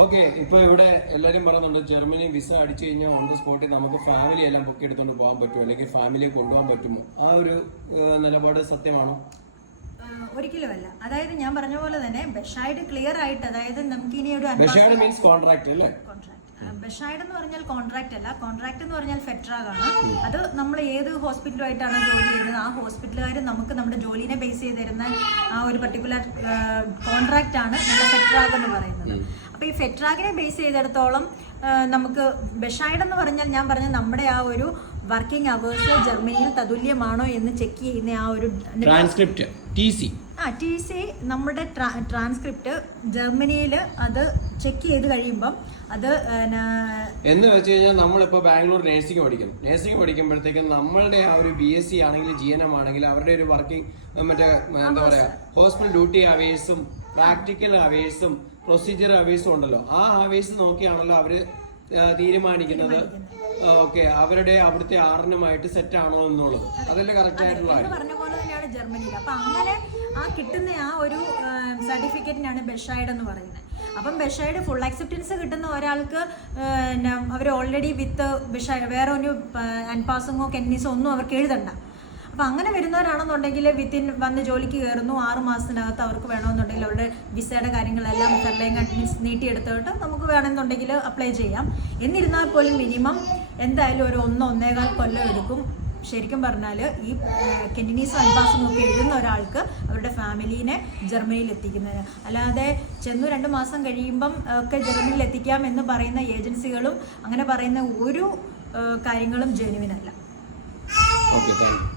Okay ഇപ്പൊ ഇവിടെ എല്ലാരും പറയുന്നുണ്ട് ജർമ്മനി വിസ അടിച്ചു കഴിഞ്ഞാൽ ഓൺ ദ സ്പോട്ടിൽ നമുക്ക് ഫാമിലി എല്ലാം പൊക്കി എടുത്തോണ്ട് പോകാൻ പറ്റുമോ അല്ലെങ്കിൽ ഫാമിലിയെ കൊണ്ടുപോകാൻ പറ്റുമോ? ആ ഒരു നിലപാട് സത്യമാണോ? ഒരിക്കലുമല്ല അതായത് ഞാൻ പറഞ്ഞ പോലെ തന്നെ ബഷായിട്ട് ക്ലിയർ ആയിട്ട് അതായത് നമുക്ക് ഇനി ഒരു മീൻസ് കോൺട്രാക്ട് അല്ലേ? കോൺട്രാക്ട് ബെഷായിഡ് എന്ന് പറഞ്ഞാൽ കോൺട്രാക്ട് അല്ല. കോൺട്രാക്ട് എന്ന് പറഞ്ഞാൽ ഫെട്രാഗ് ആണ്. അത് നമ്മൾ ഏത് ഹോസ്പിറ്റലുമായിട്ടാണ് ജോലി ചെയ്യുന്നത് ആ ഹോസ്പിറ്റലുകാർ നമുക്ക് നമ്മുടെ ജോലിനെ ബേസ് ചെയ്ത് തരുന്ന ആ ഒരു പർട്ടിക്കുലർ കോൺട്രാക്റ്റ് ആണ് നമ്മുടെ ഫെട്രാഗ് എന്ന് പറയുന്നത്. അപ്പോൾ ഈ ഫെട്രാഗിനെ ബേസ് ചെയ്തിടത്തോളം നമുക്ക് ബെഷൈഡ് എന്ന് പറഞ്ഞാൽ ഞാൻ പറഞ്ഞ നമ്മുടെ ആ ഒരു വർക്കിംഗ് അവേഴ്സ് ജർമ്മനിയിൽ തതുല്യമാണോ എന്ന് ചെക്ക് ചെയ്യുന്ന ആ ഒരു ട്രാൻസ്ക്രിപ്റ്റ് ടി സി ആ ടി സി നമ്മുടെ ട്രാ ട്രാൻസ്ക്രിപ്റ്റ് ജർമ്മനിയിൽ അത് ചെക്ക് ചെയ്ത് കഴിയുമ്പം അത് എന്ന് വെച്ച് കഴിഞ്ഞാൽ നമ്മളിപ്പോൾ ബാംഗ്ലൂർ നഴ്സിംഗ് പഠിക്കുന്നു. നഴ്സിംഗ് പഠിക്കുമ്പോഴത്തേക്കും നമ്മളുടെ ആ ഒരു ബി എസ് സി ആണെങ്കിലും ജി എൻ എം ആണെങ്കിൽ അവരുടെ ഒരു വർക്കിംഗ് മറ്റേ എന്താ പറയാ ഹോസ്പിറ്റൽ ഡ്യൂട്ടി അവേഴ്സും പ്രാക്ടിക്കൽ അവേഴ്സും പ്രൊസീജിയർ അവേഴ്സും ഉണ്ടല്ലോ. ആ അവേഴ്സ് നോക്കിയാണല്ലോ അവർ തീരുമാനിക്കുന്നത്. ഓക്കെ അവരുടെ അവിടുത്തെ ആറിനുമായിട്ട് സെറ്റ് ആണോ എന്നുള്ളത്. അതല്ലേ കറക്റ്റ് ആയിട്ടുള്ള പറഞ്ഞ പോലെ തന്നെയാണ് ജർമ്മനിയിൽ അപ്പൊ അങ്ങനെ ആ കിട്ടുന്ന ആ ഒരു സർട്ടിഫിക്കറ്റിനാണ് ബെഷൈഡ് എന്ന് പറയുന്നത്. അപ്പം ബഷൈഡ് ഫുൾ അക്സെപ്റ്റൻസ് കിട്ടുന്ന ഒരാൾക്ക് അവർ ഓൾറെഡി വിത്ത് ബഷൈഡ് വേറെ ഒരു അൻപാസിങ്ങോ കെന്നീസോ ഒന്നും അവർക്ക് എഴുതണ്ട. അപ്പം അങ്ങനെ വരുന്നവരാണെന്നുണ്ടെങ്കിൽ വിത്തിൻ വന്ന് ജോലിക്ക് കയറുന്നു ആറ് മാസത്തിനകത്ത് അവർക്ക് വേണമെന്നുണ്ടെങ്കിൽ അവരുടെ വിസയുടെ കാര്യങ്ങളെല്ലാം ഫെർലൈൻ മീൻസ് നീട്ടിയെടുത്തിട്ട് നമുക്ക് വേണമെന്നുണ്ടെങ്കിൽ അപ്ലൈ ചെയ്യാം. എന്നിരുന്നാൽ പോലും മിനിമം എന്തായാലും ഒരു ഒന്നോ ഒന്നേകാൽ കൊല്ലം എടുക്കും. ശരിക്കും പറഞ്ഞാൽ ഈ കെൻഡിനീസ് അൻപാസും നോക്കി എഴുതുന്ന ഒരാൾക്ക് അവരുടെ ഫാമിലീനെ ജർമ്മനിയിൽ എത്തിക്കുന്നതിന് അല്ലാതെ ചെന്നു രണ്ട് മാസം കഴിയുമ്പം ഒക്കെ ജർമ്മനിയിൽ എത്തിക്കാം എന്ന് പറയുന്ന ഏജൻസികളും അങ്ങനെ പറയുന്ന ഒരു കാര്യങ്ങളും ജെനുവിനല്ല. Okay thank